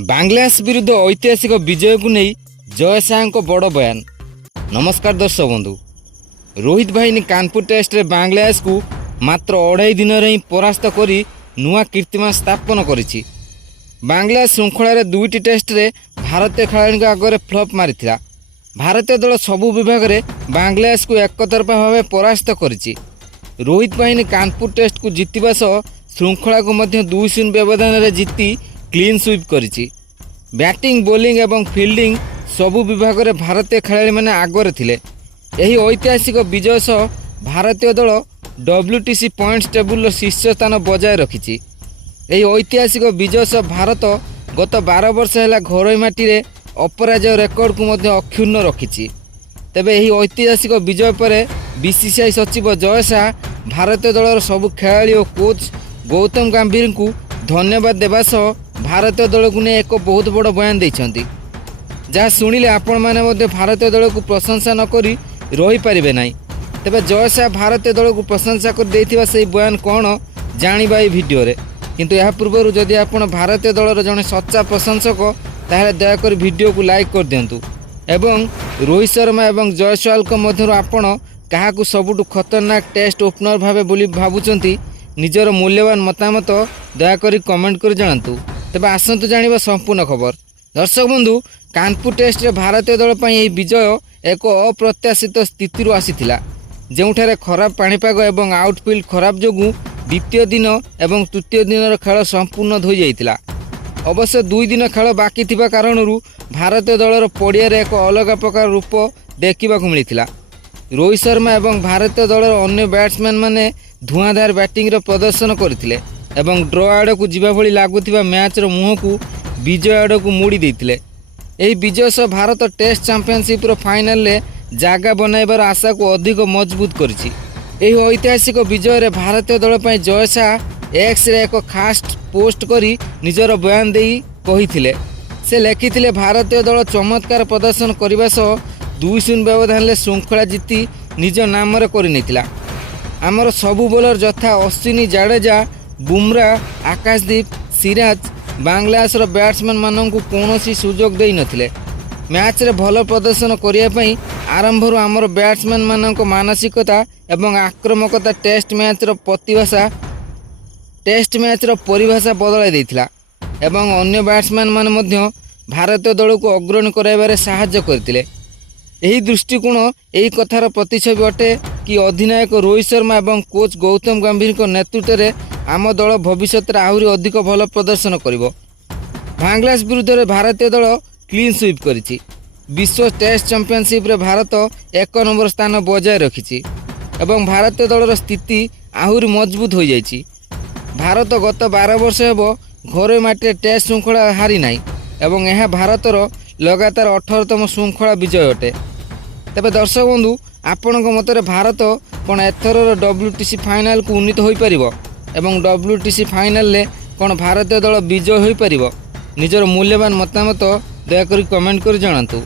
बांग्लादेश विरुद्ध ऐतिहासिक विजय को नहीं जय शाह बड़ बयान। नमस्कार दर्शक बंधु, रोहित भाई कानपुर टेस्ट रे बांग्लादेश को मात्र 2.5 दिन ही परास्त कर नुआ कीर्तिमान स्थापन करिछि। बांग्लादेश श्रृंखलार 2टी टेस्ट रे भारतीय खेलाड़ी आगे फ्लप मारी। भारतीय दल सबु विभाग में बांग्लादेश को एकतरफा भाव परास्त करिछि। रोहित बाहिनी कानपुर टेस्ट को जितवा सह श्रृंखला को 2-0 व्यवधान में जीति क्लीन स्वीप करिछि। बैटिंग बोलिंग एवं फील्डिंग सबु विभाग में भारतीय खेलाड़ी मैंने आगे थिले। यही ऐतिहासिक विजय सह भारतीय दल WTC पॉइंट्स टेबुल शीर्ष स्थान बजाय रखिछि। यही ऐतिहासिक विजय सह भारत गत 12 वर्ष है घरोई माटी रे अपराजय रेकर्ड को अक्षुण्ण रखिछि। तेबे यही ऐतिहासिक विजय पर BCCI सचिव जय शाह भारतीय दलर सबु खेलाड़ी और कोच गौतम गंभीर को धन्यवाद देवा सह भारतीय दल को नहीं एक बहुत बड़ बयान देइछंती। जहाँ शुणिले आपण मैंने भारतीय दल को प्रशंसा नक रही पारे ना। तेबे जय शाह भारतीय दल को प्रशंसा कर देथिबा से बयान कौन जानिबा ए वीडियो रे। किंतु यह पूर्व जदि आपण भारतीय दलर जने सच्चा प्रशंसक ताहले दयाकर वीडियो को लाइक कर दियंतु एवं रोहित शर्मा एवं जयसवाल को मध्यरु आपण काहाकू सबुठु खतरनाक टेस्ट ओपनर भावे बोली भाबुचंती निजर मूल्यवान मतामत दयाकरी कमेंट कर जणातु। तेबे आसंतु जानिबा संपूर्ण खबर। दर्शक बंधु, कानपुर टेस्ट रे भारतीय दल पई एही विजय एक अप्रत्याशित स्थिति आसीथिला, जेउठारे खराब पाणीपाग एवं आउटफील्ड खराब जोगु द्वितीय दिन एवं तृतीय दिन खेल संपूर्ण धोई जाइतिला। अवश्य 2 दिन खेल बाकी थिबा कारणरू भारतीय दलर पड़िया रे एक अलग प्रकार रूप देखा मिलता। रोहित शर्मा एवं भारतीय दलर अन्य बैट्समैन माने धुआंधार बैटिंग प्रदर्शन करथिले एवं ड्र आड़ को जीवा भली लागुथिबा मैच रो मुह को विजय आड़ को मोड़ी देथिले। एही विजय सह भारत टेस्ट चैंपियनशिप रो फाइनल ले जागा बनाइबार आशा को अधिक मजबूत करिछि। एही ऐतिहासिक विजय रे भारतीय दल पई जय शाह एक्स रे एक खास पोस्ट करी निजर बयान देई कहिथिले। से लेखिथिले, भारतीय दल चमत्कार प्रदर्शन करबा सह 2-0 व्यवधान ले श्रृंखला जीति निज नाम रे करि नेतिला। आमर सबु बोलर यथा अश्विनी, जाडेजा, बुमराह, आकाशदीप, सिराज बांग्लादेशर बैट्समैन मानक कौन सुजोग दे नथिले। मैच रे भल प्रदर्शन करने आरंभर आमर बैट्समैन मानक मानसिकता एवं आक्रामकता टेस्ट मैच रो परिभाषा बदलाई देथिला एवं अन्य बैट्समैन माने मध्य भारतीय दल को अग्रणी कराइबारे साहाय्य करथिले। एही दृष्टिकोण एही कथार प्रतिच्छबि अटे कि अधिनायक रोहित शर्मा एवं कोच गौतम गंभीर को नेतृत्व में आम दल भविष्य आहरी अधिक भल प्रदर्शन करिबो। बांग्लादेश विरुद्ध रे भारतीय दल क्लीन स्वीप करिछि। विश्व टेस्ट चैंपियनशिप रे भारत 1 नंबर स्थान बजाय रखिछि एवं भारतीय दलर स्थिति आहरी मजबूत हो जाइछि। भारत गत 12 वर्ष हेबो घरोई माटी टेस्ट श्रृंखला हारी नाही एवं यह भारतर लगातार 18तम श्रृंखला विजय अटे। तेबे दर्शक बंधु, आपणक मतरे भारत कौन एथर WTC फाइनल को उन्नीत हो पारिबो एवं WTC फाइनल ले कौन भारतीय दल विजय हो पारिबो? निजर मूल्यवान मतामत दयाकरी कमेंट कर जणातु।